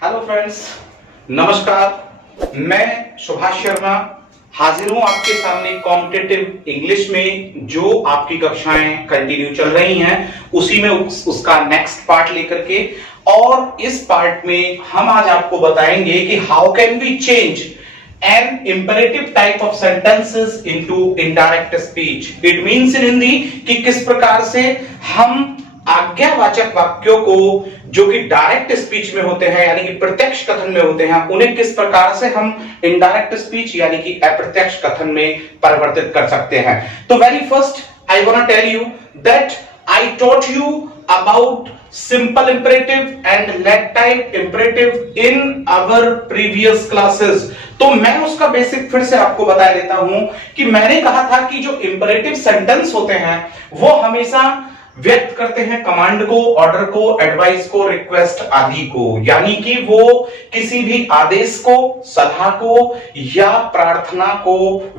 Hello friends, नमस्कार। मैं सुभाष शर्मा हाजिर हूं आपके सामने कॉम्पिटिटिव इंग्लिश में। जो आपकी कक्षाएं कंटिन्यू चल रही हैं उसी में उसका नेक्स्ट पार्ट लेकर के, और इस पार्ट में हम आज आपको बताएंगे कि how can we change an imperative type of sentences into indirect speech. It means in Hindi कि किस प्रकार से हम आज्ञावाचक वाक्यों को जो कि डायरेक्ट स्पीच में होते हैं यानी कि प्रत्यक्ष कथन में होते हैं, उन्हें किस प्रकार से हम इनडायरेक्ट स्पीच यानी कि अप्रत्यक्ष कथन में परिवर्तित कर सकते हैं। तो very first I want to tell you that I taught you about simple imperative and let type imperative in our previous classes। तो मैं उसका बेसिक फिर से आपको बता देता हूं कि मैंने कहा था कि जो इंपेरेटिव सेंटेंस होते हैं वो हमेशा व्यक्त करते हैं कमांड को, ऑर्डर को, एडवाइस को, रिक्वेस्ट आदि को, यानी कि वो किसी भी आदेश को, सलाह को या प्रार्थना को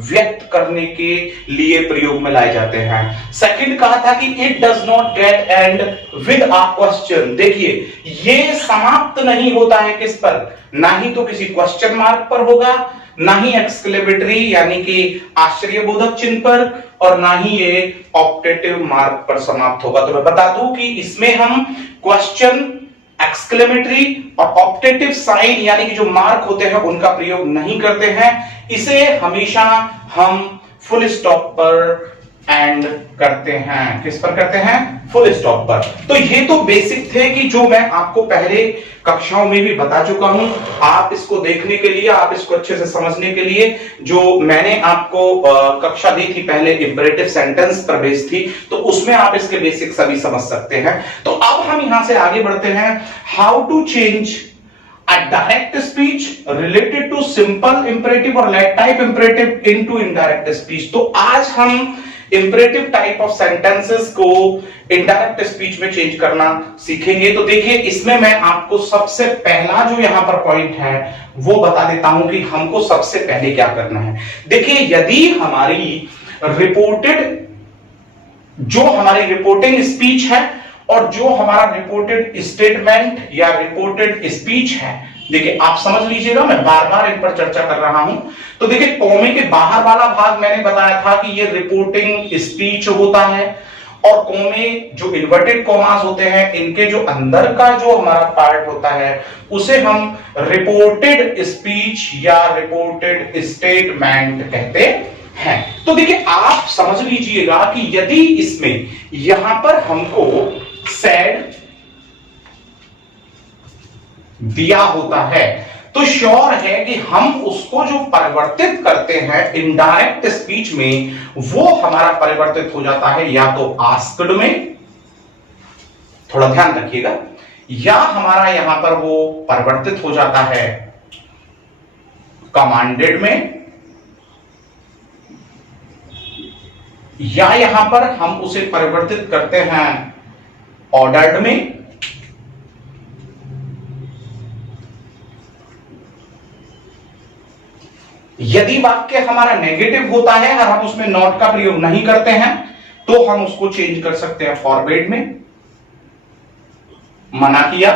व्यक्त करने के लिए प्रयोग में लाए जाते हैं। सेकंड कहा था कि it does not gate and with a question. देखिए, ये समाप्त नहीं होता है किस पर, ना ही तो किसी क्वेश्चन मार्क पर होगा, ना ही एक्सक्लेमेटरी यानी कि आश्चर्यबोधक चिन्ह पर, और ना ही ये ऑप्टेटिव मार्क पर समाप्त होगा। तो मैं बता दूं कि इसमें हम क्वेश्चन, एक्सक्लेमेटरी और ऑप्टेटिव साइन यानी कि जो मार्क होते हैं उनका प्रयोग नहीं करते हैं। इसे हमेशा हम फुल स्टॉप पर एंड करते हैं। किस पर करते हैं? फुल स्टॉप पर। तो ये तो बेसिक थे कि जो मैं आपको पहले कक्षाओं में भी बता चुका हूं। आप इसको देखने के लिए, आप इसको अच्छे से समझने के लिए जो मैंने आपको कक्षा दी थी पहले इंपेरेटिव सेंटेंस पर बेस्ड थी, तो उसमें आप इसके बेसिक सभी समझ सकते हैं। तो अब हम यहां से आगे बढ़ते हैं, how to change a direct speech related to simple imperative और let type imperative into indirect speech। तो आज हम इंपेरेटिव टाइप ऑफ सेंटेंसेस को इनडायरेक्ट स्पीच में चेंज करना सीखेंगे। तो देखिए, इसमें मैं आपको सबसे पहला जो यहां पर पॉइंट है वो बता देता हूं कि हमको सबसे पहले क्या करना है। देखिए, यदि हमारी रिपोर्टिंग स्पीच है और जो हमारा रिपोर्टेड स्टेटमेंट या रिपोर्टेड स्पीच है, देखिए आप समझ लीजिएगा, मैं बार बार इन पर चर्चा कर रहा हूं। तो देखिए, कॉमे के बाहर वाला भाग मैंने बताया था कि ये रिपोर्टिंग स्पीच होता है, और कॉमे जो इन्वर्टेड कॉमास होते हैं इनके जो अंदर का जो हमारा पार्ट होता है उसे हम रिपोर्टेड स्पीच या रिपोर्टेड स्टेटमेंट कहते हैं। तो देखिए, आप समझ लीजिएगा कि यदि इसमें यहां पर हमको सैड दिया होता है तो श्योर है कि हम उसको जो परिवर्तित करते हैं इनडायरेक्ट स्पीच में, वो हमारा परिवर्तित हो जाता है या तो आस्क्ड में, थोड़ा ध्यान रखिएगा, या हमारा यहां पर वो परिवर्तित हो जाता है कमांडेड में, या यहां पर हम उसे परिवर्तित करते हैं ऑर्डर्ड में, यदि वाक्य हमारा नेगेटिव होता है और हम उसमें नॉट का प्रयोग नहीं करते हैं तो हम उसको चेंज कर सकते हैं फॉरवर्ड में, मना किया,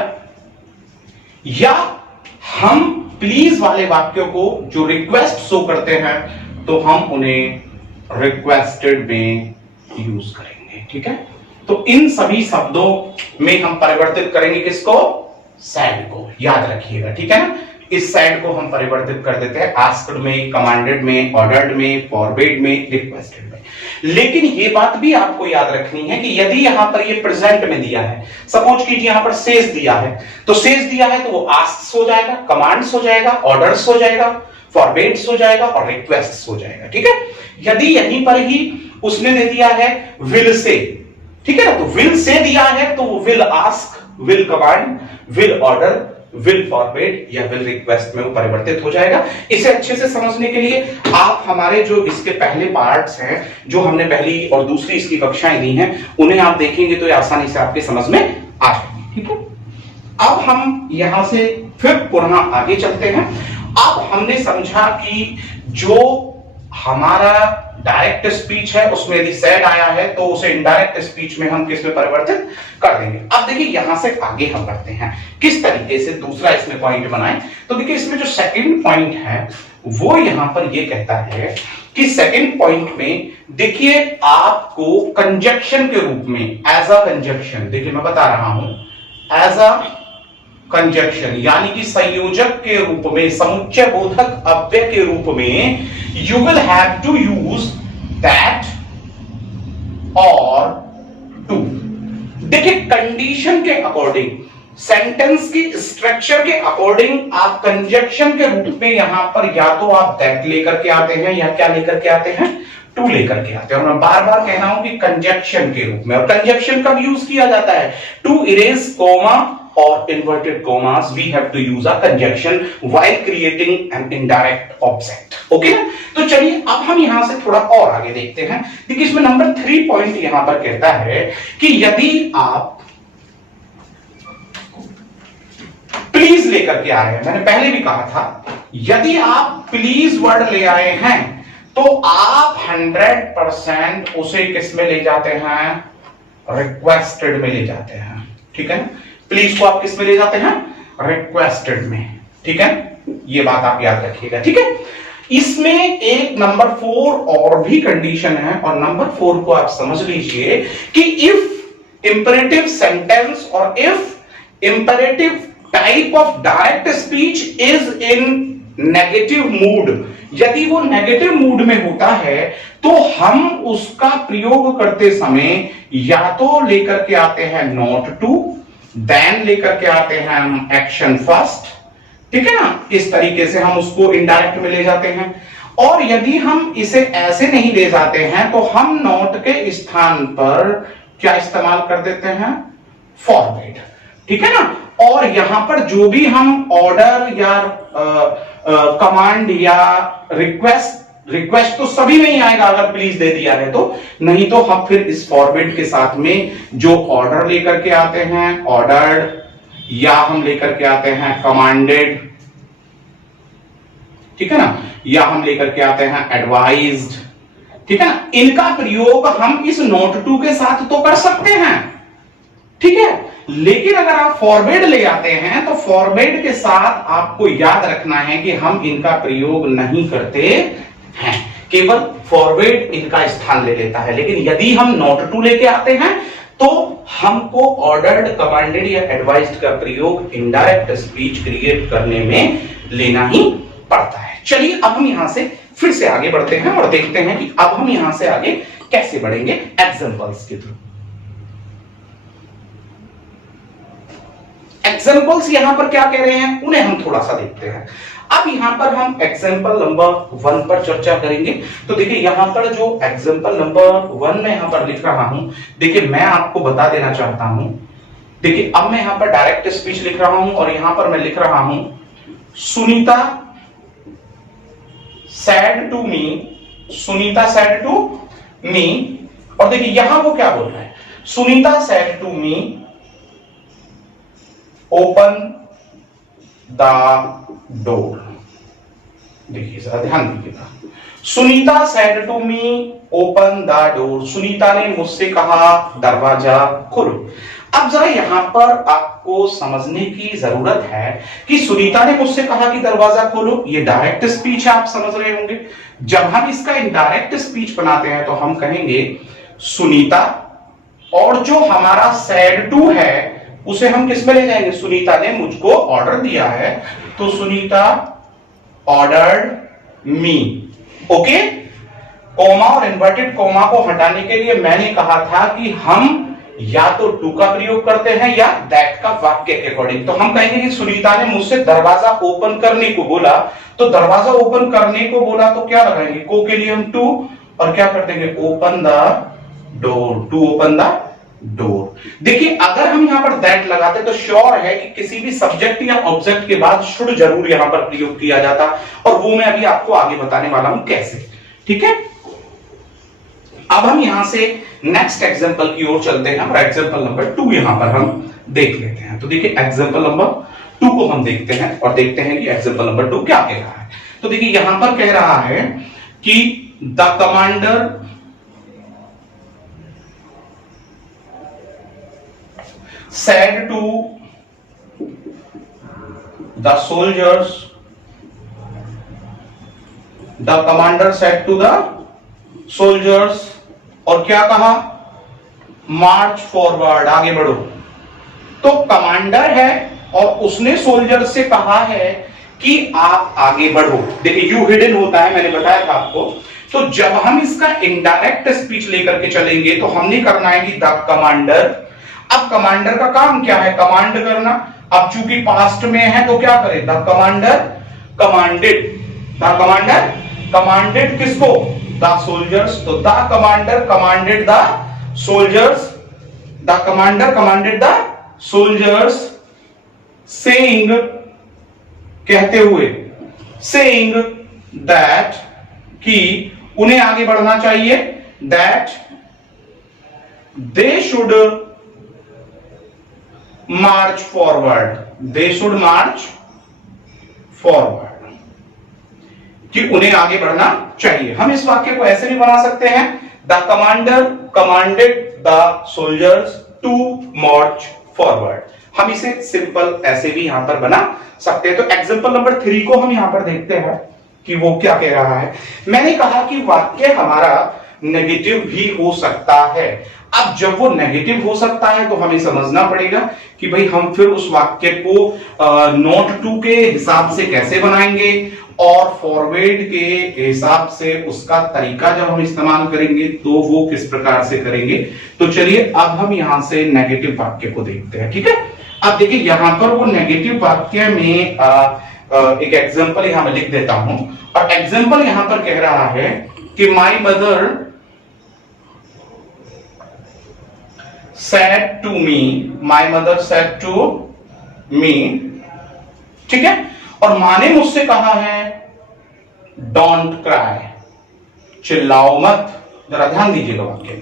या हम प्लीज वाले वाक्यों को जो रिक्वेस्ट शो करते हैं तो हम उन्हें रिक्वेस्टेड में यूज करेंगे। ठीक है, तो इन सभी शब्दों में हम परिवर्तित करेंगे किसको? सैड को, याद रखिएगा। ठीक है ना, इस सैड को हम परिवर्तित कर देते हैं आस्क्ड में, कमांडेड में, ऑर्डर्ड में, फॉरवर्ड में, रिक्वेस्टेड में। लेकिन ये बात भी आपको याद रखनी है कि यदि यहां पर ये प्रेजेंट में दिया है, सपोज कीजिए यहां पर सेज दिया है, तो सेज दिया है तो वो आस्क्स हो जाएगा, कमांड्स हो जाएगा, ऑर्डर्स हो जाएगा, फॉरवर्ड्स हो जाएगा और रिक्वेस्ट्स हो जाएगा। ठीक है, यदि यहीं पर ही उसने दे दिया है विल से, ठीक है ना, तो विल से दिया है तो वो will ask, will command, will order, will forward या विल रिक्वेस्ट में वो परिवर्तित हो जाएगा। इसे अच्छे से समझने के लिए आप हमारे जो इसके पहले पार्ट्स हैं, जो हमने पहली और दूसरी इसकी कक्षाएं दी हैं, उन्हें आप देखेंगे तो ये आसानी से आपके समझ में आ जाएगी। ठीक है, अब हम यहां से फिर पुनः आगे चलते हैं। अब हमने समझा कि जो हमारा डायरेक्ट स्पीच है उसमें यदि सैड आया है तो उसे इनडायरेक्ट स्पीच में हम किस में परिवर्तित कर देंगे। अब देखिए यहां से आगे हम बढ़ते हैं किस तरीके से दूसरा इसमें पॉइंट बनाएं। तो देखिए इसमें जो सेकंड पॉइंट है वो यहां पर ये कहता है कि सेकंड पॉइंट में देखिए आपको कंजक्शन के रूप में एज अ कंजक्शन, देखिए मैं बता रहा हूं एज अ कंजक्शन यानी कि संयोजक के रूप में, समुच्चय बोधक अव्यय के रूप में you will have to use that और टू। देखिए कंडीशन के अकॉर्डिंग, सेंटेंस की स्ट्रक्चर के अकॉर्डिंग आप कंजक्शन के रूप में यहां पर या तो आप दैट लेकर के आते हैं या क्या लेकर के आते हैं, टू लेकर के आते हैं। और मैं बार बार कह रहा हूं कि कंजक्शन के रूप में, और कंजक्शन कब यूज किया जाता है, टू इरेज कॉमा और inverted commas we have to use a conjunction while creating an indirect object. Okay ना? तो चलिए अब हम यहां से थोड़ा और आगे देखते हैं। देखिए इसमें नंबर 3 पॉइंट यहां पर कहता है कि यदि आप प्लीज लेकर के आ रहे हैं, मैंने पहले भी कहा था यदि आप प्लीज वर्ड ले आए हैं तो आप 100% उसे किस में ले जाते हैं, रिक्वेस्टेड में ले जाते हैं। ठीक है ना? प्लीज को आप किस में ले जाते हैं, रिक्वेस्टेड में। ठीक है, ये बात आप याद रखिएगा। ठीक है, इसमें एक नंबर 4 और भी कंडीशन है, और नंबर 4 को आप समझ लीजिए कि इफ इंपेरेटिव सेंटेंस और if imperative type of direct speech is in negative mood, यदि वो नेगेटिव मूड में होता है तो हम उसका प्रयोग करते समय या तो लेकर के आते हैं नॉट टू, देन लेकर के आते हैं हम एक्शन फर्स्ट। ठीक है ना, इस तरीके से हम उसको इनडायरेक्ट में ले जाते हैं। और यदि हम इसे ऐसे नहीं ले जाते हैं तो हम नॉट के स्थान पर क्या इस्तेमाल कर देते हैं, फॉरवर्ड। ठीक है ना, और यहां पर जो भी हम ऑर्डर या कमांड या रिक्वेस्ट तो सभी में ही आएगा अगर प्लीज दे दिया है तो, नहीं तो हम फिर इस फॉरवर्ड के साथ में जो ऑर्डर लेकर के आते हैं, ऑर्डर्ड, या हम लेकर के आते हैं कमांडेड। ठीक है ना, या हम लेकर के आते हैं एडवाइज्ड। ठीक है ना, इनका प्रयोग हम इस नोट टू के साथ तो कर सकते हैं। ठीक है, लेकिन अगर आप फॉरवर्ड ले आते हैं तो फॉरवर्ड के साथ आपको याद रखना है कि हम इनका प्रयोग नहीं करते हैं, केवल फॉरवर्ड इनका स्थान ले लेता है। लेकिन यदि हम नॉट टू लेके आते हैं तो हमको ऑर्डर्ड, कमांडेड या एडवाइज्ड का प्रयोग इनडायरेक्ट स्पीच क्रिएट करने में लेना ही पड़ता है। चलिए अब हम यहां से फिर से आगे बढ़ते हैं और देखते हैं कि अब हम यहां से आगे कैसे बढ़ेंगे एग्जांपल्स के थ्रू। एग्जांपल्स यहां पर क्या कह रहे हैं उन्हें हम थोड़ा सा देखते हैं। अब यहां पर हम एग्जांपल नंबर 1 पर चर्चा करेंगे। तो देखिए यहां पर जो एग्जांपल नंबर 1 में यहां पर लिख रहा हूं, देखिए मैं आपको बता देना चाहता हूं, देखिए अब मैं यहां पर डायरेक्ट स्पीच लिख रहा हूं और यहां पर मैं लिख रहा हूं Sunita said to me, Sunita said to me. और देखिए यहां वो क्या बोल रहा है, Sunita said to me open the door. देखिए जरा ध्यान दीजिएगा, Sunita said to me open the door, Sunita ने मुझसे कहा दरवाजा खोलो। अब जरा यहां पर आपको समझने की जरूरत है कि सुनीता ने मुझसे कहा कि दरवाजा खोलो, ये डायरेक्ट स्पीच है, आप समझ रहे होंगे। जब हम इसका इनडायरेक्ट स्पीच बनाते हैं तो हम कहेंगे सुनीता, और जो हमारा सेड टू है उसे हम किस में ले जाएंगे, सुनीता ने मुझको ऑर्डर दिया है तो सुनीता ऑर्डर्ड मी। ओके, कॉमा और इन्वर्टेड कॉमा को हटाने के लिए मैंने कहा था कि हम या तो टू का प्रयोग करते हैं या दैट का वाक्य के अकॉर्डिंग। तो हम कहेंगे कि सुनीता ने मुझसे दरवाजा ओपन करने को बोला, तो दरवाजा ओपन करने को बोला तो क्या लगाएंगे, को के लिए हम टू, और क्या कर देंगे open the door, to open the door. देखिए अगर हम यहां पर दैट लगाते तो श्योर है कि किसी भी सब्जेक्ट या ऑब्जेक्ट के बाद शुड जरूर यहां पर प्रयोग किया जाता, और वो मैं अभी आपको आगे बताने वाला हूं कैसे। ठीक है, अब हम यहां से नेक्स्ट एग्जांपल की ओर चलते हैं और एग्जांपल नंबर 2 यहां पर हम देख लेते हैं। तो देखिए एग्जांपल नंबर 2 को हम देखते हैं और देखते हैं कि एग्जांपल नंबर 2 क्या कह रहा है। तो देखिए यहां पर कह रहा है कि the commander said to the soldiers, the commander said to the soldiers, और क्या कहा, मार्च फॉरवर्ड, आगे बढ़ो। तो कमांडर है और उसने सोल्जर से कहा है कि आप आगे बढ़ो। देखिए यू हिडन होता है, मैंने बताया था आपको। तो जब हम इसका इनडायरेक्ट स्पीच लेकर के चलेंगे तो हमने करना है कि द कमांडर। अब कमांडर का काम क्या है, कमांड करना। अब चूंकि पास्ट में है तो क्या करे, the commander commanded, the commander commanded किसको, द सोल्जर्स। तो the commander commanded the soldiers, the commander commanded the soldiers, saying, कहते हुए, सेइंग दैट, कि उन्हें आगे बढ़ना चाहिए, that they should March forward, they should March forward, कि उन्हें आगे बढ़ना चाहिए। हम इस वाक्य को ऐसे भी बना सकते हैं, the commander commanded the soldiers to march forward. हम इसे सिंपल ऐसे भी यहां पर बना सकते हैं। तो एग्जांपल नंबर 3 को हम यहां पर देखते हैं कि वो क्या कह रहा है। मैंने कहा कि वाक्य हमारा नेगेटिव भी हो सकता है। अब जब वो नेगेटिव हो सकता है तो हमें समझना पड़ेगा कि भाई हम फिर उस वाक्य को नोट टू के हिसाब से कैसे बनाएंगे और फॉरवर्ड के हिसाब से उसका तरीका जब हम इस्तेमाल करेंगे तो वो किस प्रकार से करेंगे। तो चलिए अब हम यहां से नेगेटिव वाक्य को देखते हैं, ठीक है। अब देखिए यहां पर वो नेगेटिव वाक्य में एक एग्जांपल यहां मैं लिख देता हूं, और एग्जांपल यहां पर कह रहा है कि my mother said to me, my mother said to me, ठीक है। और माँ ने मुझसे कहा है डोंट क्राई, चिल्लाओ मत। जरा ध्यान दीजिएगा वाक्य में,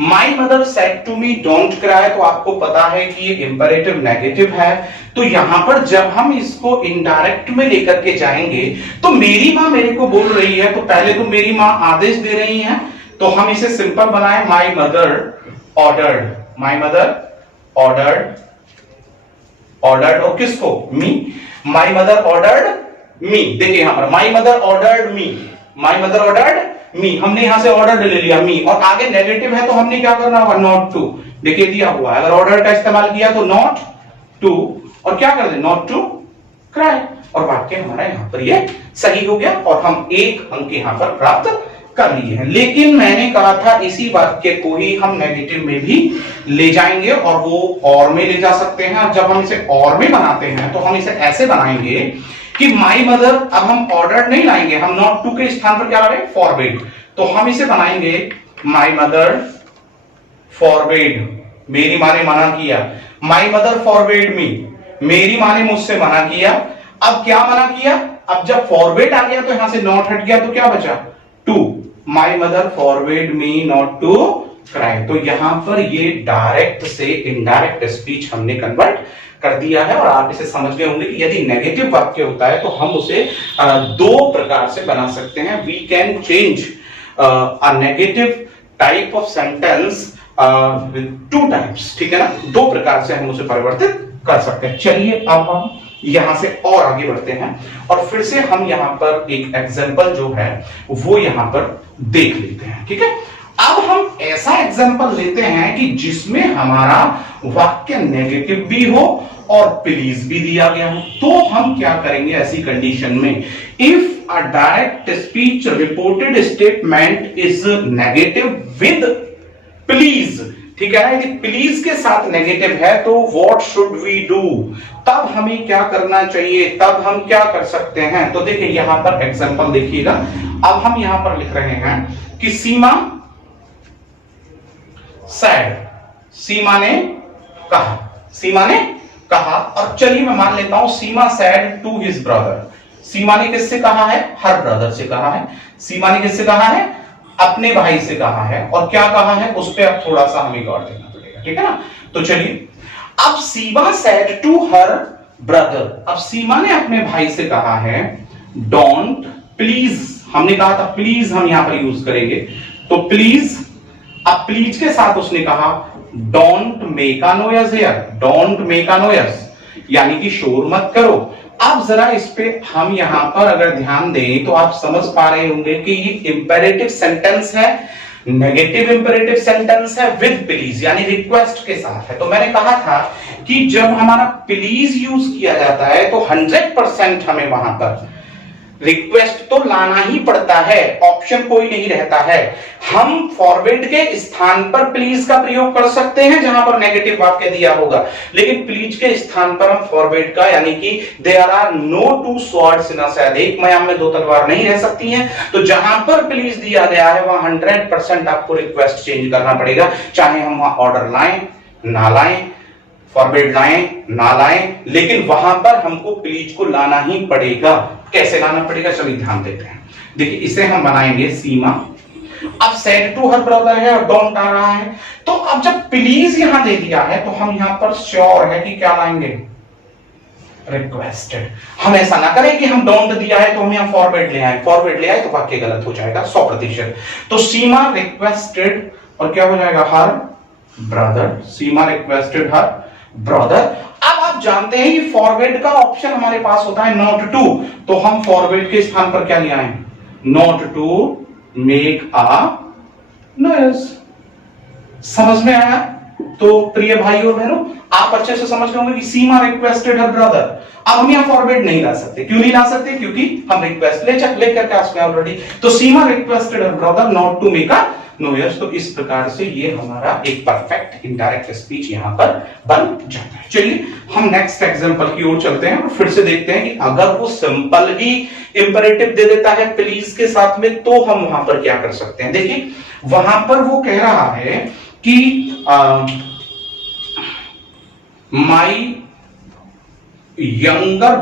my mother said to me don't cry. तो आपको पता है कि ये इंपेरेटिव नेगेटिव है। तो यहां पर जब हम इसको इनडायरेक्ट में लेकर के जाएंगे तो मेरी माँ मेरे को बोल रही है, तो पहले तो मेरी माँ आदेश दे रही है, तो हम इसे सिंपल बनाए, my mother ordered, my mother ordered, ordered और किसको, मी, माय मदर ऑर्डर्ड मी। देखिए यहां पर my mother ordered me, my mother ordered मी, हमने यहां से ऑर्डर ले लिया मी, और आगे नेगेटिव है तो हमने क्या करना होगा, नॉट टू। देखिए दिया हुआ है, अगर ऑर्डर का इस्तेमाल किया तो नॉट टू, और क्या कर दे, नॉट टू क्राई, और वाक्य हमारा यहां पर ये सही हो गया और हम 1 अंक यहां पर प्राप्त कर लिए हैं। लेकिन मैंने कहा था इसी वाक्य को ही हम नेगेटिव में भी ले जाएंगे और वो और में ले जा सकते हैं। और जब हम इसे और में बनाते हैं तो हम इसे ऐसे बनाएंगे कि माय मदर, अब हम ऑर्डर नहीं लाएंगे, हम नॉट टू के स्थान पर क्या ला रहे हैं, फॉरवर्ड। तो हम इसे बनाएंगे माय मदर फॉरवर्ड, मेरी माँ ने मना किया, माय मदर फॉरवर्ड मी, मेरी माँ ने मुझसे मना किया। अब क्या मना किया, अब जब फॉरवर्ड आ गया तो यहां से नॉट हट गया तो क्या बचा, to, my mother forward me not to cry. तो यहां पर ये डायरेक्ट से इनडायरेक्ट स्पीच हमने कन्वर्ट कर दिया है। और आप इसे समझ गए होंगे कि यदि नेगेटिव वाक्य होता है तो हम उसे 2 प्रकार से बना सकते हैं। We can change a negative type of sentence with 2 types, ठीक है ना, 2 प्रकार से हम उसे परिवर्तित कर सकते हैं। चलिए अब हम यहां से और आगे बढ़ते हैं और फिर से हम यहां पर एक एग्जांपल जो है वो यहां पर देख लेते हैं, ठीक है। अब हम ऐसा एग्जांपल लेते हैं कि जिसमें हमारा वाक्य नेगेटिव भी हो और प्लीज भी दिया गया हो। तो हम क्या करेंगे ऐसी कंडीशन में, if a direct speech reported statement is negative with please, ठीक है ना, यदि प्लीज के साथ नेगेटिव है तो व्हाट शुड वी डू, तब हमें क्या करना चाहिए, तब हम क्या कर सकते हैं। तो देखिए यहां पर एग्जांपल देखिएगा। अब हम यहां पर लिख रहे हैं कि सीमा सैड, सीमा ने कहा, सीमा ने कहा, और चलिए मैं मान लेता हूं सीमा सैड टू हिज ब्रदर। सीमा ने किससे कहा है, हर ब्रदर से कहा है। सीमा ने किससे कहा है, अपने भाई से कहा है। और क्या कहा है उस पर अब थोड़ा सा हमें गौर देना पड़ेगा, ठीक है ना। तो चलिए, अब सीमा सैड टू हर ब्रदर, अब सीमा ने अपने भाई से कहा है डोंट प्लीज हमने कहा था प्लीज हम यहां पर यूज करेंगे, तो प्लीज, अब प्लीज के साथ उसने कहा don't make a noise here, don't make a noise, यानी कि शोर मत करो। अब जरा इस पे हम यहां पर अगर ध्यान दें तो आप समझ पा रहे होंगे कि ये इंपेरेटिव सेंटेंस है, नेगेटिव इंपेरेटिव सेंटेंस है विद प्लीज, यानी रिक्वेस्ट के साथ है। तो मैंने कहा था कि जब हमारा प्लीज यूज किया जाता है तो 100% हमें वहां पर रिक्वेस्ट तो लाना ही पड़ता है, ऑप्शन कोई नहीं रहता है। हम फॉरवर्ड के स्थान पर प्लीज का प्रयोग कर सकते हैं जहां पर नेगेटिव वाक्य दिया होगा, लेकिन प्लीज के स्थान पर हम फॉरवर्ड का, यानी कि there are no two swords in a said, एक मयाम में दो तलवार नहीं रह सकती हैं। तो जहां पर प्लीज दिया गया है वहां 100% आपको रिक्वेस्ट चेंज करना पड़ेगा, चाहे हम वहां ऑर्डर लाएं ना लाएं, फॉरवर्ड लाएं ना लाएं, लेकिन वहां पर हमको प्लीज को लाना ही पड़ेगा। कैसे लाना पड़ेगा चलिए ध्यान देते हैं। देखिए इसे हम बनाएंगे सीमा। अब सेड टू हर ब्रदर है और डोंट आ रहा है, तो अब जब प्लीज यहां दे दिया है तो हम यहां पर श्योर है कि क्या लाएंगे, रिक्वेस्टेड। हम ऐसा ना करें कि हम डोंट दिया है तो हम यहां फॉरवर्ड ले आए, फॉरवर्ड ले आए तो वाक्य गलत हो जाएगा 100%। तो सीमा रिक्वेस्टेड और क्या हो जाएगा, हर ब्रदर, सीमा रिक्वेस्टेड हर ब्रदर। अब आप जानते हैं कि फॉरवर्ड का ऑप्शन हमारे पास होता है नॉट टू, तो हम फॉरवर्ड के स्थान पर क्या ले आए, not to make a noise. समझ में आया? तो प्रिय भाई और बहनों, आप अच्छे से समझ गए होंगे कि सीमा रिक्वेस्टेड हर ब्रदर। अब हम यहां फॉरवर्ड नहीं ला सकते, क्यों नहीं ला सकते, क्योंकि हम रिक्वेस्ट लेकर के आ चुके हैं ऑलरेडी। तो Seema requested her brother not to make a noise. तो इस प्रकार से ये हमारा एक परफेक्ट इनडायरेक्ट स्पीच यहां पर बन जाता है। चलिए हम नेक्स्ट एग्जांपल की ओर चलते हैं और फिर से देखते हैं कि अगर वो सिंपल ही इंपेरेटिव दे देता है प्लीज के साथ में तो हम वहां पर क्या कर सकते हैं। देखिए वहां पर वो कह रहा है कि my younger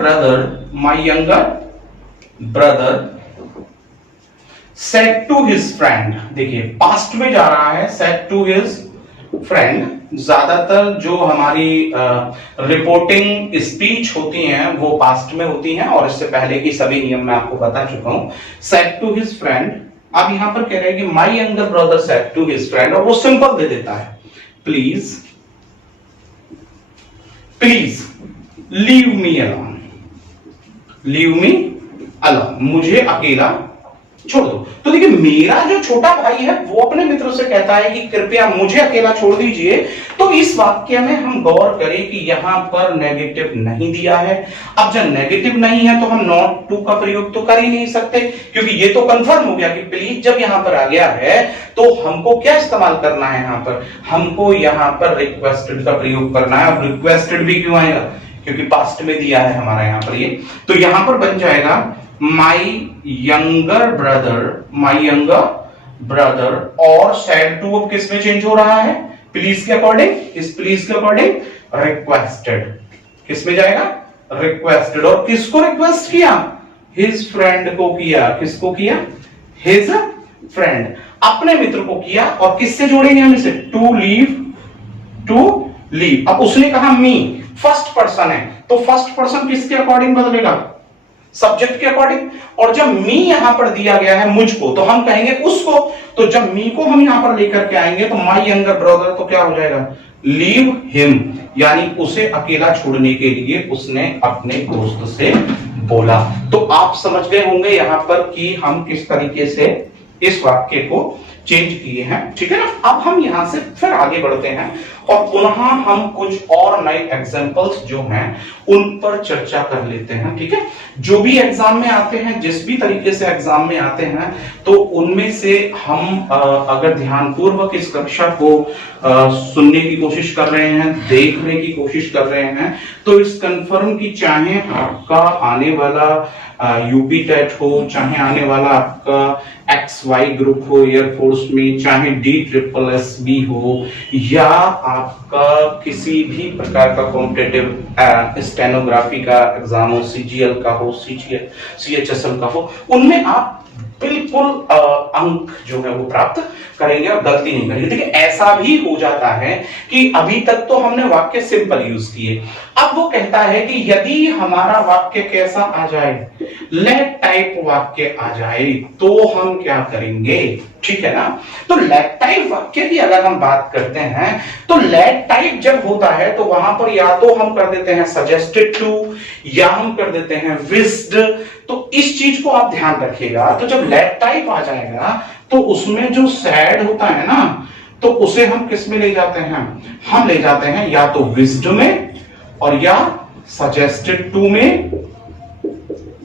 brother said to his friend, देखिए पास्ट में जा रहा है, said to his friend। ज्यादातर जो हमारी रिपोर्टिंग स्पीच होती हैं वो पास्ट में होती हैं और इससे पहले की सभी नियम मैं आपको बता चुका हूं। said to his friend, अब यहां पर कह रहे हैं कि my younger brother said to his friend, और वो सिंपल दे देता है प्लीज लीव मी अलोन, मुझे अकेला छोड़ दो। तो देखिए मेरा जो छोटा भाई है वो अपने मित्रों से कहता है कि कृपया मुझे अकेला छोड़ दीजिए। तो इस वाक्य में हम गौर करें कि यहां पर नेगेटिव नहीं दिया है। अब जब नेगेटिव नहीं है तो हम नॉट टू का प्रयोग तो कर ही नहीं सकते, क्योंकि ये तो कंफर्म हो गया कि प्लीज जब यहां पर आ गया है तो हमको क्या इस्तेमाल करना है, यहां पर हमको यहां पर रिक्वेस्टेड का प्रयोग करना है। अब रिक्वेस्टेड भी क्यों आएगा, क्योंकि पास्ट में दिया है हमारा यहां पर ये, तो यहां पर बन जाएगा माई यंगर ब्रदर और सैड टू अब किस में चेंज हो रहा है, प्लीज के अकॉर्डिंग, इस प्लीज के अकॉर्डिंग रिक्वेस्टेड, किस में जाएगा, रिक्वेस्टेड। और किसको रिक्वेस्ट किया, हिज फ्रेंड को किया, किसको किया, हिज फ्रेंड, अपने मित्र को किया। और किससे जोड़ेंगे हम इसे, टू लीव। अब उसने कहा मी, फर्स्ट पर्सन है तो फर्स्ट पर्सन किसके अकॉर्डिंग बदलेगा, सब्जेक्ट के अकॉर्डिंग। और जब मी यहां पर दिया गया है मुझको तो हम कहेंगे उसको, तो जब मी को हम यहां पर लेकर के आएंगे तो माई यंगर ब्रदर तो क्या हो जाएगा, लीव हिम, यानी उसे अकेला छोड़ने के लिए उसने अपने दोस्त से बोला। तो आप समझ गए होंगे यहां पर कि हम किस तरीके से इस वाक्य को चेंज किए हैं, ठीक है ना। अब हम यहां से फिर आगे बढ़ते हैं और पुनः हम कुछ और नए एग्जांपल्स जो हैं उन पर चर्चा कर लेते हैं, ठीक है। जो भी एग्जाम में आते हैं, जिस भी तरीके से एग्जाम में आते हैं, तो उनमें से हम अगर ध्यानपूर्वक इस कक्षा को सुनने की कोशिश कर रहे हैं, देखने की कोशिश कर रहे हैं, तो इस कंफर्म की चाहे आपका आने वाला यूपी टेट हो, चाहे आने वाला आपका XY ग्रुप हो एयरफोर्स में, चाहे DSSB हो, या आपका किसी भी प्रकार का कॉम्पिटिटिव स्टेनोग्राफी का एग्जाम हो, CGL का हो, CHSL का हो, उनमें आप बिल्कुल अंक जो है वो प्राप्त करेंगे और गलती नहीं करेंगे। देखिए ऐसा भी हो जाता है कि अभी तक तो हमने वाक्य सिंपल यूज किए, अब वो कहता है कि यदि हमारा वाक्य कैसा आ जाए, लेट टाइप वाक्य आ जाए, तो हम क्या करेंगे, ठीक है ना। तो लेट टाइप वाक्य की अगर हम बात करते हैं तो लेट टाइप जब होता है तो वहां पर या तो हम कर देते हैं सजेस्टेड टू या हम कर देते हैं विस्ड। तो इस चीज को आप ध्यान रखिएगा। तो जब लेट टाइप आ जाएगा तो उसमें जो सैड होता है ना, तो उसे हम किस में ले जाते हैं, हम ले जाते हैं या तो विस्ड में और या सजेस्टेड टू में,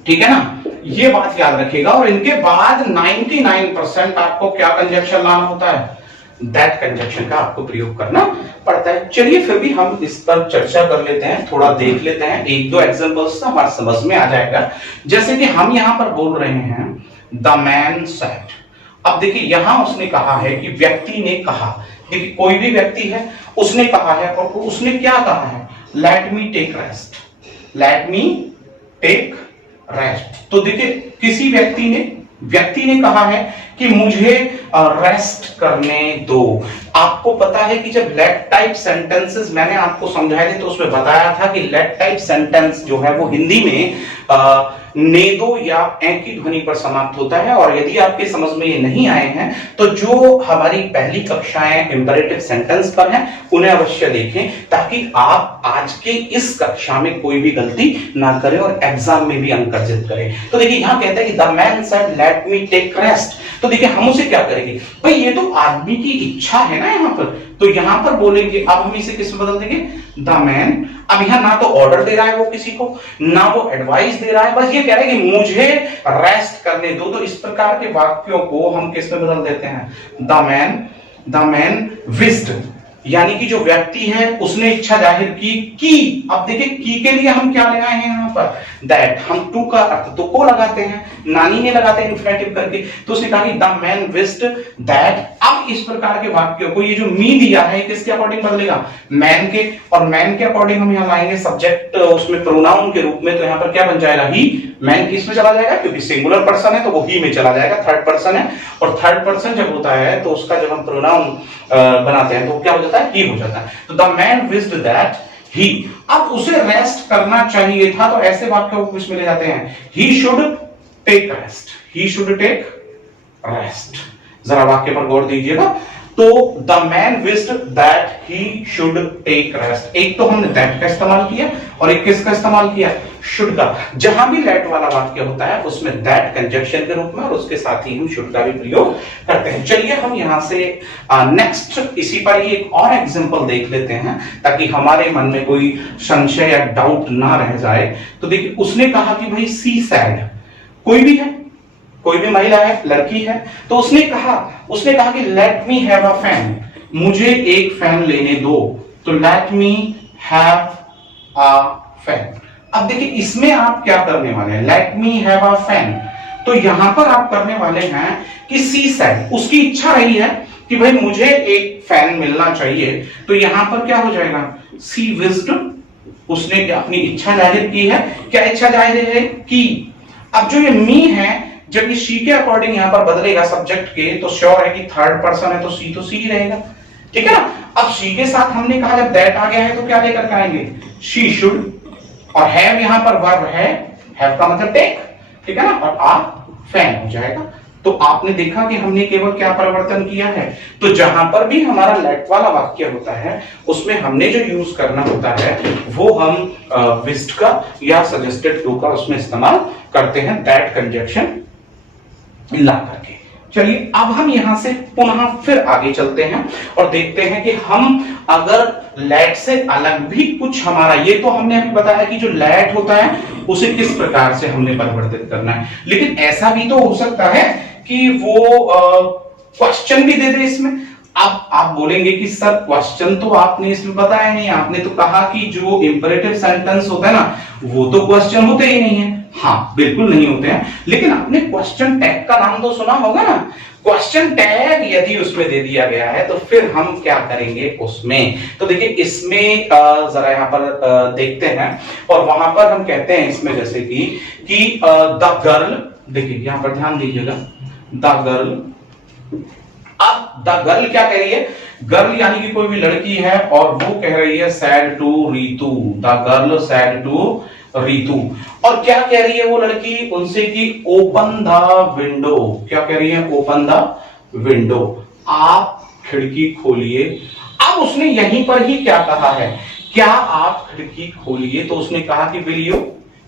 ठीक है ना। ये बात याद रखिएगा। और इनके बाद 99% आपको क्या कंजक्शन लाना होता है, दैट कंजक्शन का आपको प्रयोग करना पड़ता है। चलिए फिर भी हम इस पर चर्चा कर लेते हैं, थोड़ा देख लेते हैं, एक दो एग्जांपल्स से हमारे समझ में आ जाएगा। जैसे कि हम यहां पर बोल रहे हैं द मैन सेड। अब देखिए यहां उसने कहा है कि व्यक्ति ने कहा, देखिए कोई भी व्यक्ति है उसने कहा है और उसने क्या कहा है, let me take rest, let me take rest. तो देखिए किसी व्यक्ति ने कहा है कि मुझे रेस्ट करने दो। आपको पता है कि जब लेट टाइप सेंटेंसेस मैंने आपको समझाए थे तो उसमें बताया था कि लेट टाइप सेंटेंस जो है वो हिंदी में नेदो या ए की ध्वनि पर समाप्त होता है। और यदि आपके समझ में ये नहीं आए हैं तो जो हमारी पहली कक्षाएं इंपेरेटिव सेंटेंस पर हैं उन्हें अवश्य देखें, ताकि आप आज के इस कक्षा में कोई भी गलती ना करें और एग्जाम में भी अंक अर्जित करें। तो देखिए यहां कहता है कि the man said let me take rest. तो देखिए हम उसे क्या करेंगे, भाई ये तो आदमी की इच्छा है ना यहाँ पर, तो यहां पर बोलेंगे, अब हम इसे किस में बदल देंगे, द मैन। अब यहां ना तो ऑर्डर दे रहा है वो किसी को, ना वो एडवाइस दे रहा है, बस ये कह रहा है कि मुझे रेस्ट करने दो। तो इस प्रकार के वाक्यों को हम किस में बदल देते हैं, द मैन विस्ड, यानी कि जो व्यक्ति है उसने इच्छा जाहिर की। अब देखिए की के लिए हम क्या लगाए हैं यहाँ पर, दैट। हम टू का अर्थ तो को लगाते हैं, नानी ने लगाते हैं इन्फिनेटिव करके, तो उसने कहा कि द मैन विस्ड दैट। अब इस प्रकार के वाक्यों को ये जो मी दिया है किसके अकॉर्डिंग बदलेगा, मैन के, और मैन के अकॉर्डिंग हम यहाँ लाएंगे सब्जेक्ट उसमें प्रोनाउन के रूप में। तो यहाँ पर क्या बन जाएगा, ही। मैन किस में चला जाएगा, क्योंकि सिंगुलर पर्सन है तो वो ही में चला जाएगा, थर्ड पर्सन है। और थर्ड पर्सन जब होता है तो उसका जब हम प्रोनाउन बनाते हैं तो क्या हो जाता है, ही हो जाता है। तो द मैन विस्ड दैट ही। अब उसे रेस्ट करना चाहिए था, तो ऐसे वाक्यों को किसमें ले जाते हैं, he should take rest, he should take rest. जरा वाक्य पर गौर दीजिएगा। तो the man wished that he should take rest, एक तो हमने दैट का इस्तेमाल किया और एक किसका इस्तेमाल किया, शुड का। जहां भी लेट वाला वाक्य होता है उसमें दैट कंजक्शन के रूप में और उसके साथ ही हम शुड का भी प्रयोग करते हैं। चलिए हम यहां से नेक्स्ट इसी पर ही एक और एग्जांपल देख लेते हैं, ताकि हमारे मन में कोई संशय या डाउट ना रह जाए। तो देखिए उसने कहा कि भाई सी सैड, कोई भी है, कोई भी महिला है, लड़की है, तो उसने कहा कि let me have a fan, मुझे एक फैन लेने दो। तो let me have a fan. अब देखिए इसमें आप क्या करने वाले हैं, let me have a fan, तो यहां पर आप करने वाले हैं कि सी सेड, उसकी इच्छा रही है कि भाई मुझे एक फैन मिलना चाहिए, तो यहां पर क्या हो जाएगा, सी विज्ड, उसने अपनी इच्छा जाहिर की है। क्या इच्छा जाहिर है की। अब जो ये मी है, जब ये शी के अकॉर्डिंग यहां पर बदलेगा सब्जेक्ट के, तो श्योर है कि थर्ड पर्सन है तो सी ही रहेगा, ठीक है ना। अब शी के साथ हमने कहा जब दैट आ गया है तो क्या लेकर के आएंगे, शी शुड, और हैव यहां पर वर्ब है, हैव का मतलब टेक, ठीक है ना, और आ फैन हो जाएगा। तो आपने देखा कि हमने केवल क्या परिवर्तन किया है, तो जहां पर भी हमारा लेट वाला वाक्य होता है उसमें हमने जो यूज करना होता है वो हम विस्ड का या सजेस्टेड टू का उसमें इस्तेमाल करते हैं, दैट कंजक्शन ला करके। चलिए अब हम यहां से पुनः फिर आगे चलते हैं और देखते हैं कि हम अगर लेट से अलग भी कुछ हमारा, ये तो हमने अभी बताया कि जो लेट होता है उसे किस प्रकार से हमने परिवर्तित करना है, लेकिन ऐसा भी तो हो सकता है कि वो क्वेश्चन भी दे दे इसमें। अब आप बोलेंगे कि सर क्वेश्चन तो आपने इसमें बताया नहीं, आपने तो कहा कि जो इंपेरेटिव सेंटेंस होता है ना वो तो क्वेश्चन होते ही नहीं है। हाँ बिल्कुल नहीं होते हैं, लेकिन आपने क्वेश्चन टैग का नाम तो सुना होगा ना। क्वेश्चन टैग यदि उसमें दे दिया गया है तो फिर हम क्या करेंगे उसमें, तो देखिए इसमें जरा यहाँ पर देखते हैं, और वहां पर हम कहते हैं इसमें जैसे कि द गर्ल, देखिए यहाँ पर ध्यान दीजिएगा, द गर्ल। अब द गर्ल क्या कह रही है? गर्ल यानी कि कोई भी लड़की है और वो कह रही है said to Ritu, the girl said to Ritu. और क्या कह रही है वो लड़की उनसे कि ओपन द विंडो। क्या कह रही है? ओपन द विंडो, आप खिड़की खोलिए। अब उसने यहीं पर ही क्या कहा है? क्या आप खिड़की खोलिए? तो उसने कहा कि विल यू,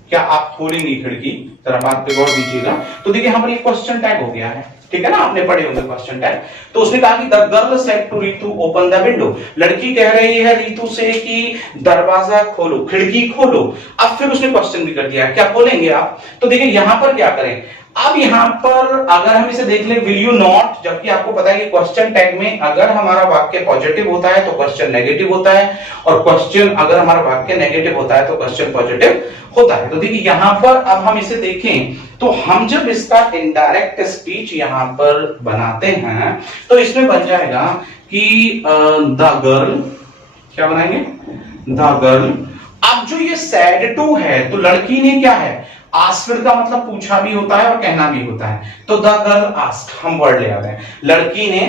क्या आप खोलेंगी खिड़की? जरा बात पे गौर दीजिएगा। तो देखिए हमारे क्वेश्चन टैग हो गया है, ठीक है ना, आपने पढ़े होंगे क्वेश्चन टैग। तो उसने कहा कि the girl said to Ritu open the window, लड़की कह रही है रीतू से कि दरवाजा खोलो, खिड़की खोलो। अब फिर उसने क्वेश्चन भी कर दिया, क्या खोलेंगे आप? तो देखिए यहां पर क्या करें, अब यहां पर अगर हम इसे देख लें विल यू नॉट, जबकि आपको पता है कि क्वेश्चन टैग में अगर हमारा वाक्य पॉजिटिव होता है तो क्वेश्चन नेगेटिव होता है, और क्वेश्चन अगर हमारा वाक्य नेगेटिव होता है तो क्वेश्चन पॉजिटिव होता है। तो देखिए यहां पर अब हम इसे देखें तो हम जब इसका इनडायरेक्ट स्पीच यहां पर बनाते हैं तो इसमें बन जाएगा कि द गर्ल, क्या बनाएंगे? The girl. अब जो ये सैड टू है तो लड़की ने क्या है? आस्क्ड का मतलब पूछा भी होता है और कहना भी होता है, तो द गर्ल आस्क्ड, हम वर्ड ले आते हैं, लड़की ने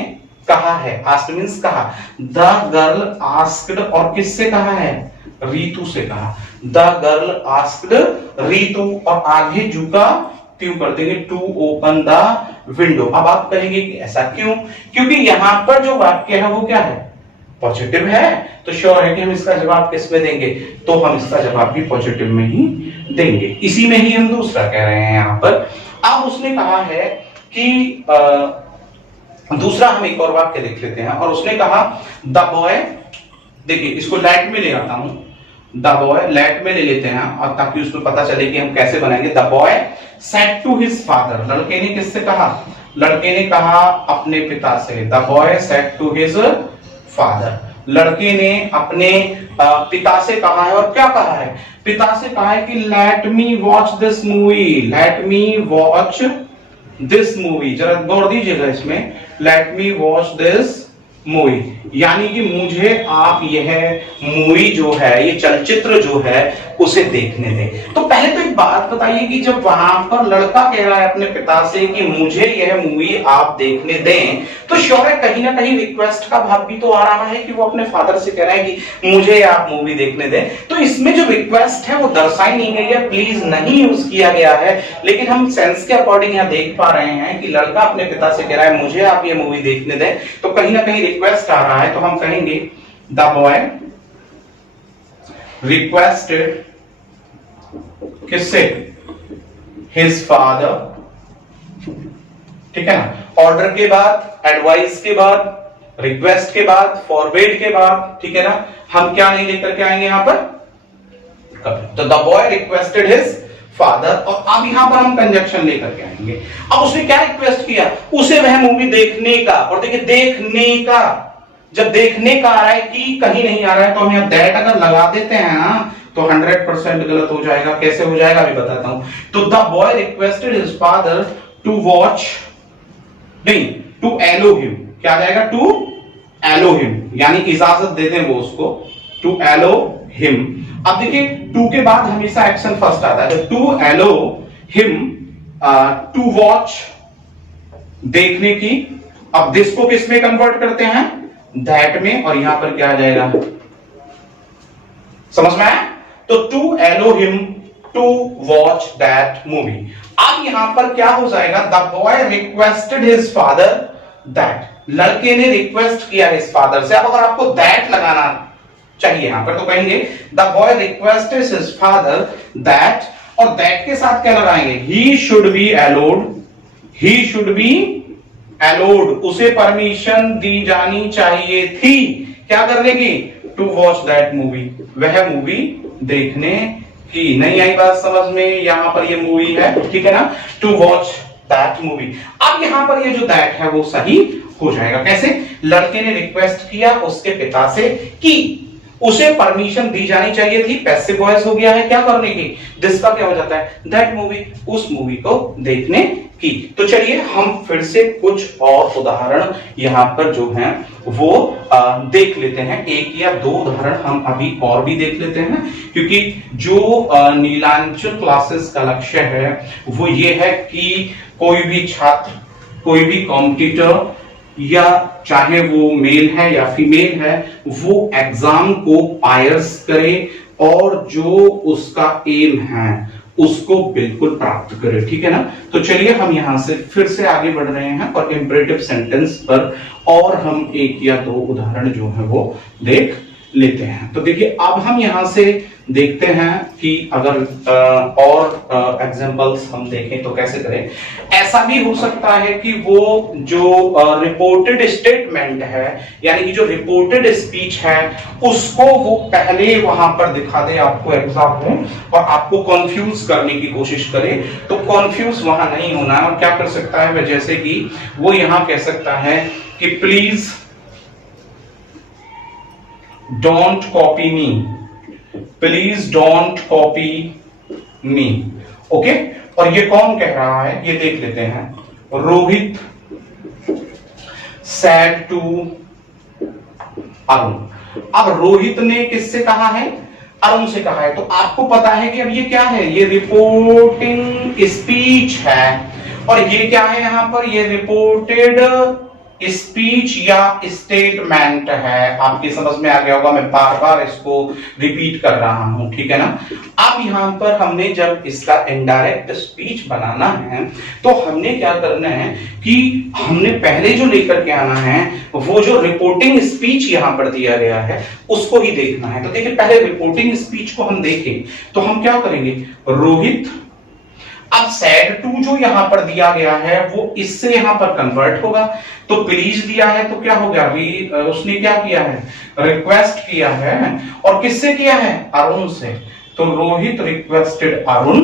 कहा है, आस्क्ड मींस कहा, द गर्ल आस्क्ड, और किससे कहा है? रीतू से कहा, द गर्ल आस्क्ड रीतू, और आगे जुका क्यों कर देंगे? To open the window. अब आप कहेंगे कि ऐसा क्यों? क्योंकि यहां पर जो वाक्य है वो क्या है? पॉजिटिव है, तो श्योर है कि हम इसका जवाब किस में देंगे? तो हम इसका जवाब भी पॉजिटिव में ही देंगे। इसी में ही हम दूसरा कह रहे हैं यहां पर। अब उसने कहा है कि दूसरा हम एक और वाक्य देख लेते हैं, और उसने कहा द बॉय, देखिए इसको लेट में ले आता हूं, द बॉय लेट में ले लेते हैं, और ताकि उसको पता चले कि हम कैसे बनाएंगे। The boy said to his father, लड़के ने किससे कहा? लड़के ने कहा अपने पिता से। The boy said to his father, लड़के ने अपने पिता से कहा है, और क्या कहा है? पिता से कहा है कि let me watch this movie, let me watch this movie. जरा गौर दीजिएगा इसमें, let me watch this movie, यानी कि मुझे आप यह मूवी जो है, ये चलचित्र जो है उसे देखने दें। तो पहले तो एक बात बताइए कि जब वहां पर लड़का कह रहा है अपने पिता से कि मुझे यह मूवी आप देखने दें, तो श्योर है कहीं ना कहीं रिक्वेस्ट का भाव भी तो आ रहा है कि वो अपने फादर से कह रहा है कि मुझे आप मूवी देखने दें। तो इसमें जो रिक्वेस्ट है वो दर्शाई नहीं गई है, प्लीज नहीं यूज किया गया है, लेकिन हम सेंस के अकॉर्डिंग यहां देख पा रहे हैं कि लड़का अपने पिता से कह रहा है मुझे आप ये मूवी देखने दें, तो कहीं ना कहीं रिक्वेस्ट आ रहा है। तो हम कहेंगे द बॉय रिक्वेस्टेड, किससे? हिज फादर, ठीक है ना। ऑर्डर के बाद, एडवाइस के बाद, रिक्वेस्ट के बाद, फॉरवर्ड के बाद, ठीक है ना, हम क्या नहीं लेकर के आएंगे यहां पर? तो the boy requested his father, और अब यहां पर हम कंजक्शन लेकर के आएंगे। अब उसने क्या रिक्वेस्ट किया? उसे वह मूवी देखने का, और देखिए देखने का, जब देखने का आ रहा है कि कहीं नहीं आ रहा है, तो हम यहां दैट अगर लगा देते हैं ना तो 100% गलत हो जाएगा। कैसे हो जाएगा अभी बताता हूं। तो the boy requested his father to watch, नहीं, टू एलो हिम, क्या आ जाएगा? टू एलो हिम, यानी इजाजत दे दें वो उसको, टू एलो हिम। अब देखिए टू के बाद हमेशा एक्शन फर्स्ट आता है, तो to allow him to watch, देखने की। अब दिस को किस में कन्वर्ट करते हैं? दैट में, और यहां पर क्या आ जाएगा? समझ में आया? तो to allow him to watch that movie. अब यहां पर क्या हो जाएगा? The boy requested his father that, लड़के ने रिक्वेस्ट किया हिज फादर से। अब अगर आपको दैट लगाना चाहिए यहां पर तो कहेंगे the boy requested his father that, और दैट के साथ क्या लगाएंगे? He should be allowed, he should be allowed, उसे परमिशन दी जानी चाहिए थी क्या करने की? टू वॉच दैट मूवी, वह मूवी देखने की। नहीं आई बात समझ में? यहां पर ये मूवी है, ठीक है ना, टू वॉच दैट मूवी। अब यहां पर ये जो दैट है वो सही हो जाएगा। कैसे? लड़के ने रिक्वेस्ट किया उसके पिता से कि उसे परमिशन दी जानी चाहिए थी, पैसिव वॉइस हो गया है, क्या करने की? दिस का क्या हो जाता है? दैट मूवी, उस मूवी को देखने की। तो चलिए हम फिर से कुछ और उदाहरण यहां पर जो हैं वो देख लेते हैं। एक या दो उदाहरण हम अभी और भी देख लेते हैं, क्योंकि जो नीलांचल क्लासेस का लक्ष्य है वो ये है कि कोई भी छात्र कोई भी कॉम्पिटिटर या चाहे वो मेल है या फीमेल है, वो एग्जाम को पायर्स करे और जो उसका एम है उसको बिल्कुल प्राप्त करे, ठीक है ना। तो चलिए हम यहां से फिर से आगे बढ़ रहे हैं और इंपरेटिव सेंटेंस पर और हम एक या दो उदाहरण जो है वो देख लेते हैं। तो देखिए अब हम यहां से देखते हैं कि अगर और एग्जांपल्स हम देखें तो कैसे करें। ऐसा भी हो सकता है कि वो जो रिपोर्टेड स्टेटमेंट है यानी कि जो रिपोर्टेड स्पीच है उसको वो पहले वहां पर दिखा दे आपको एग्जाम में और आपको कंफ्यूज करने की कोशिश करे। तो कंफ्यूज वहां नहीं होना है और क्या कर सकता है, जैसे कि वो यहां कह सकता है कि please don't copy me, please don't copy me, okay. और ये कौन कह रहा है ये देख लेते हैं। Rohit said to Arun. अब रोहित ने किससे कहा है, अरुण से कहा है। तो आपको पता है कि अब ये क्या है, ये रिपोर्टिंग स्पीच है और ये क्या है यहां पर, ये रिपोर्टेड स्पीच या स्टेटमेंट है। आपकी समझ में आ गया होगा, मैं बार बार इसको रिपीट कर रहा हूं, ठीक है ना। अब यहां पर हमने जब इसका इनडायरेक्ट स्पीच बनाना है तो हमने क्या करना है कि हमने पहले जो लेकर के आना है वो जो रिपोर्टिंग स्पीच यहां पर दिया गया है उसको ही देखना है। तो देखिए पहले रिपोर्टिंग स्पीच को हम देखें तो हम क्या करेंगे, रोहित, अब सैड टू जो यहां पर दिया गया है वो इससे यहां पर कन्वर्ट होगा। तो प्लीज दिया है तो क्या हो गया, अभी उसने क्या किया है, रिक्वेस्ट किया है और किससे किया है, अरुण से। तो रोहित रिक्वेस्टेड अरुण।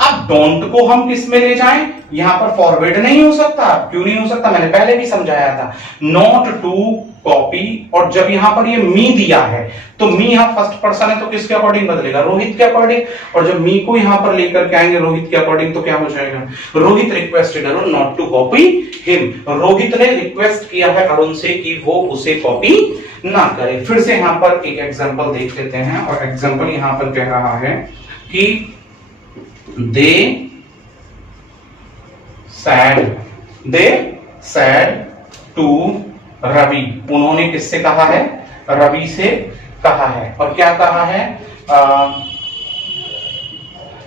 अब डोंट को हम किस में ले जाएं, यहां पर फॉरवर्ड नहीं हो सकता। क्यों नहीं हो सकता, मैंने पहले भी समझाया था, नॉट टू कॉपी। और जब यहां पर ये मी दिया है तो मी यहां फर्स्ट पर्सन है तो किसके अकॉर्डिंग बदलेगा, रोहित के अकॉर्डिंग। और जब मी को यहां पर लेकर के आएंगे रोहित के अकॉर्डिंग तो क्या हो जाएगा, Rohit requested Arun not to copy him. Rohit ने रिक्वेस्ट किया है अरुण से कि वो उसे कॉपी ना करे। फिर से यहां पर एक एग्जांपल देख लेते हैं और एग्जांपल यहां पर कह रहा है कि दे सैड टू रवि। उन्होंने किससे कहा है, रवि से कहा है। और क्या कहा है,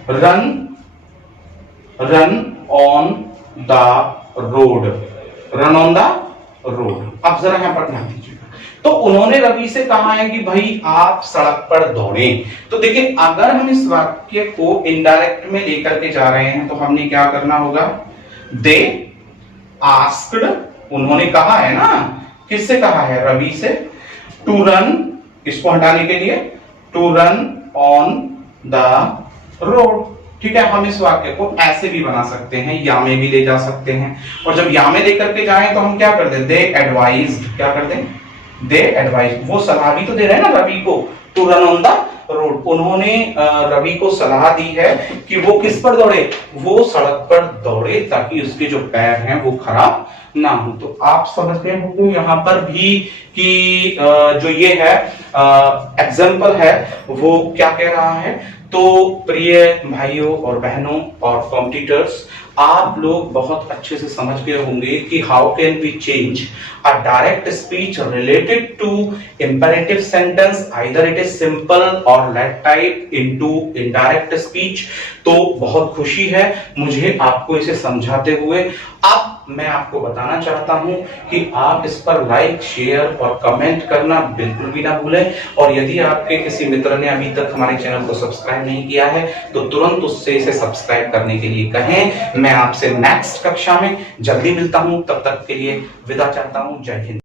run on the road, run on the road. अब जरा यहां पर ध्यान दीजिएगा। तो उन्होंने रवि से कहा है कि भाई आप सड़क पर दौड़ें। तो देखिए अगर हम इस वाक्य को इनडायरेक्ट में लेकर के जा रहे हैं तो हमने क्या करना होगा, दे आस्क्ड, उन्होंने कहा है ना, किससे कहा है, रवि से, टू रन, इसको हटाने के लिए, to run on the road. ठीक है, हम इस वाक्य को ऐसे भी बना सकते हैं, या में भी ले जा सकते हैं। और जब या में लेकर के जाएं तो हम क्या कर दें, दे एडवाइज्ड, क्या कर दें, दे एडवाइज। वो सलाह भी तो दे रहे हैं ना रवि को, to run on the road. उन्होंने रवि को सलाह दी है कि वो किस पर दौड़े, वो सड़क पर दौड़े ताकि उसके जो पैर हैं वो खराब ना हो। तो आप समझ गए होंगे यहां पर भी कि जो ये है एग्जाम्पल है वो क्या कह रहा है। तो प्रिय भाइयों और बहनों और कॉम्पिटिटर्स, आप लोग बहुत अच्छे से समझ गए होंगे कि how can we change a direct speech related to imperative sentence, either it is simple और let type into indirect speech. तो बहुत खुशी है मुझे आपको इसे समझाते हुए। अब मैं आपको बताना चाहता हूं कि आप इस पर लाइक, शेयर और कमेंट करना बिल्कुल भी ना भूलें। और यदि आपके किसी मित्र ने अभी तक हमारे चैनल को सब्सक्राइब नहीं किया है तो तुरंत उससे इसे सब्सक्राइब करने के लिए कहें। मैं आपसे नेक्स्ट कक्षा में जल्दी मिलता हूं, तब तक के लिए विदा चाहता हूं। जय हिंद।